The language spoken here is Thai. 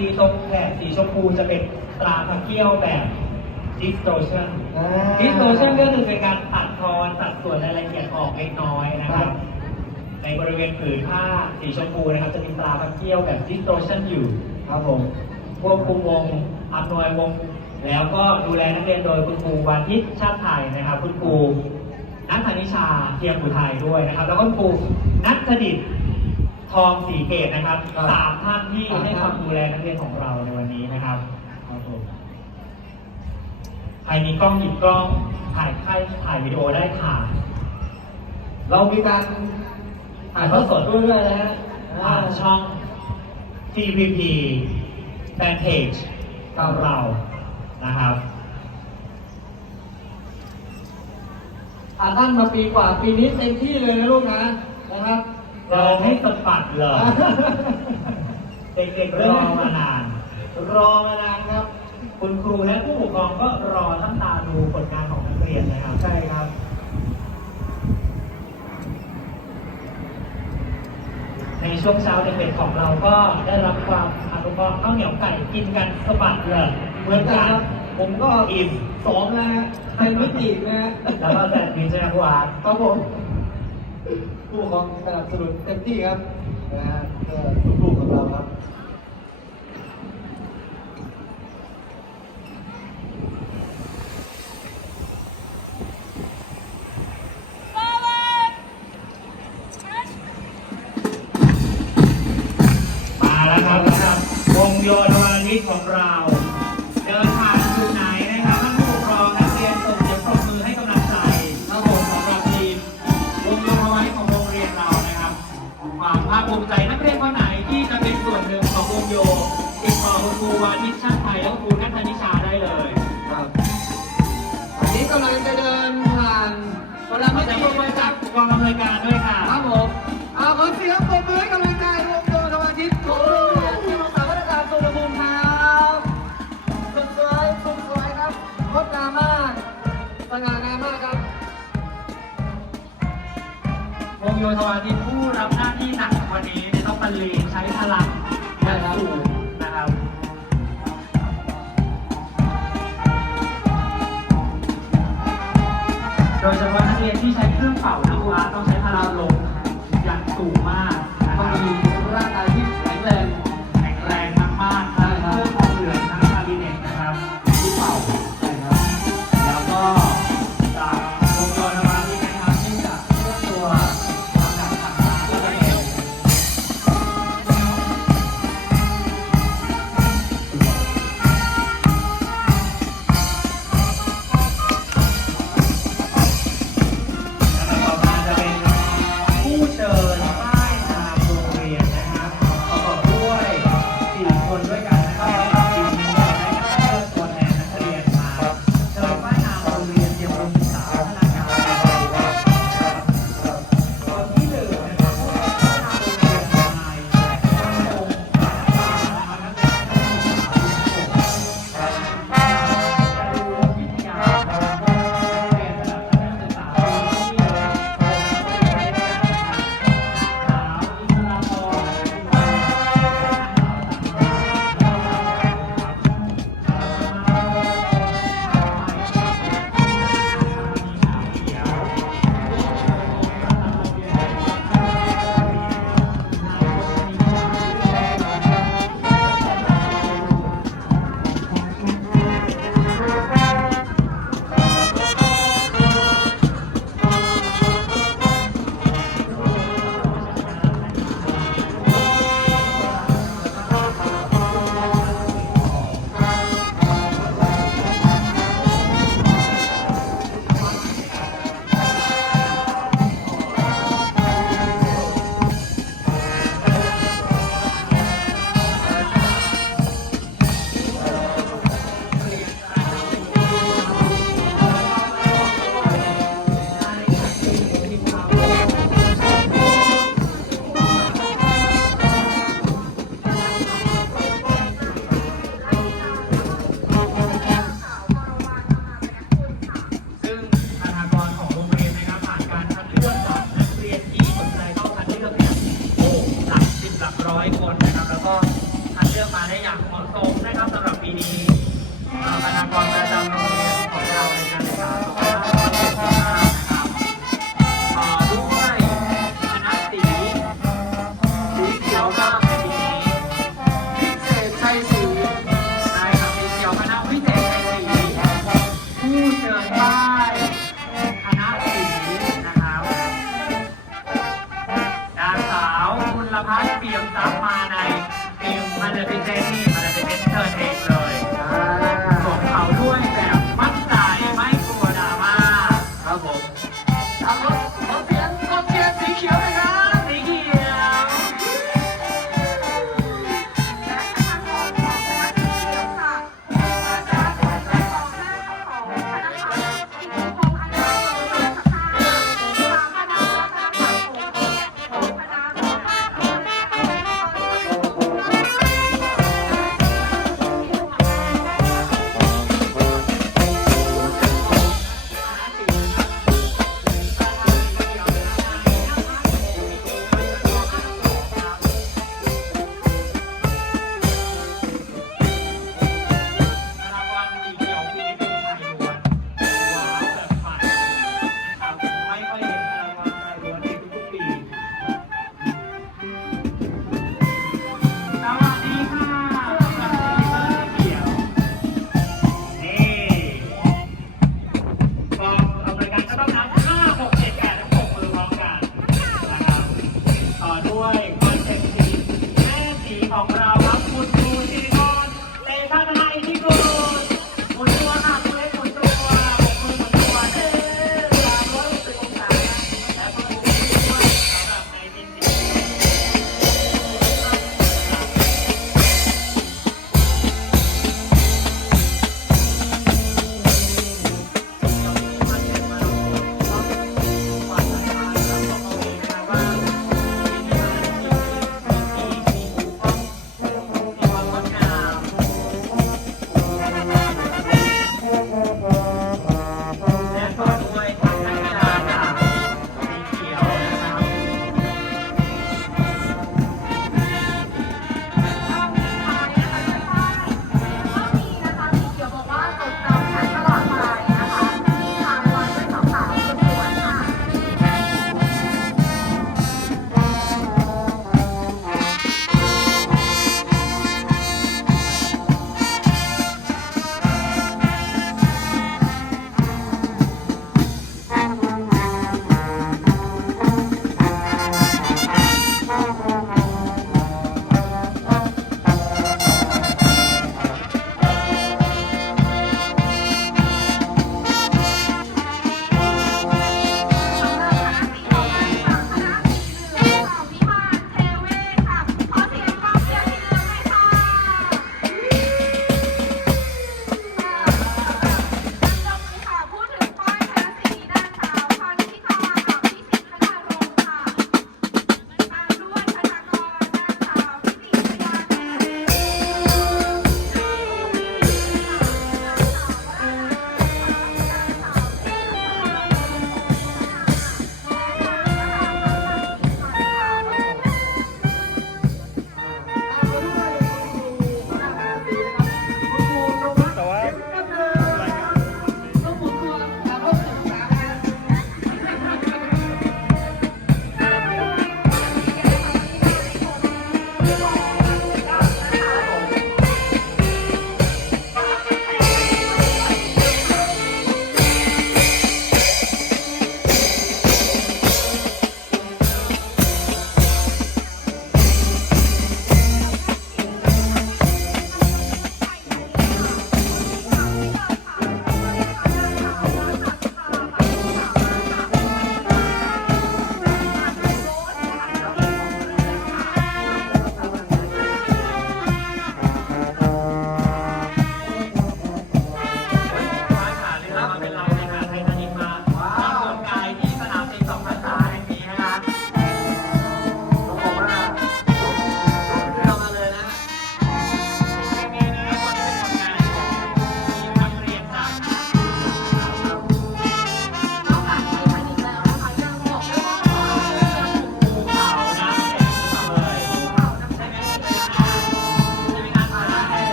ดูดีตรงแถบสีชมพูจะเป็นตราพระเกี้ยวแบบ distortion อ่า distortion ก็คือเป็นการตัดทอนตัดส่วนรายละเอียดออกเล็กน้อยนะครับ ในบริเวณผืนผ้าสีชมพูนะครับจะมีตราพระเกี้ยวแบบ distortion อยู่ ครับผมควบคุมวงอำนวยวง แล้วก็ดูแลนักเรียนโดยคุณครูวานิชชาติไทยนะครับ คุณครูนัทธนิชาเทียมอุทัยด้วยนะครับ แล้วก็คุณครูนัทดิต ทองสีเกตนะครับครับ สามท่านที่สามท่านให้ความดูแลนักเรียนของเราในวันนี้นะครับ ครับผมใครมีกล้องหยิบกล้องถ่ายถ่ายถ่ายวิดีโอได้ถ่ายเรามีการถ่ายทอดสดด้วยด้วยนะฮะผ่านช่อง TPP Fanpage ของเรานะครับ อ่านท่านมาปีกว่าปีนี้เต็มที่เลยนะลูกนะนะครับ เราให้สะบัดเลยเด็กๆรอมานาน รอมานานครับ คุณครูและผู้ปกครองก็รอตั้งตาดูผลงานของนักเรียนนะครับ ใช่ครับในช่วงเช้าเด็กๆของเราก็ได้รับความอนุเคราะห์ข้าวเหนียวไก่กินกันสะบัดเลยเหมือนกันผมก็อิ่มสองนะฮะเป็นมิตินะฮะแล้วก็แซนด์วิชนะวาครับผม ผู้ปกครองสนับสนุนเต็มที่ครับนะฮะเพื่อลูกๆของเราครับมาแล้วครับนะครับวงโยธวานิชของเรา วยการด้วยค่ะ ครับผมเอาขอเสียงปรบมือให้กำลังใจวงโยธวาทิตของโรงเรียนที่ปรึกษาวัฒนธรรมสุรภูมิครับสุดสวยสุดสวยครับงดงามมากสง่างามมากครับวงโยธวาทิตผู้รับหน้าที่หนักวันนี้ต้องบรรเลง โดยเฉพาะนักเรียนที่ใช้เครื่องเป่านะครูอาต้องใช้ ม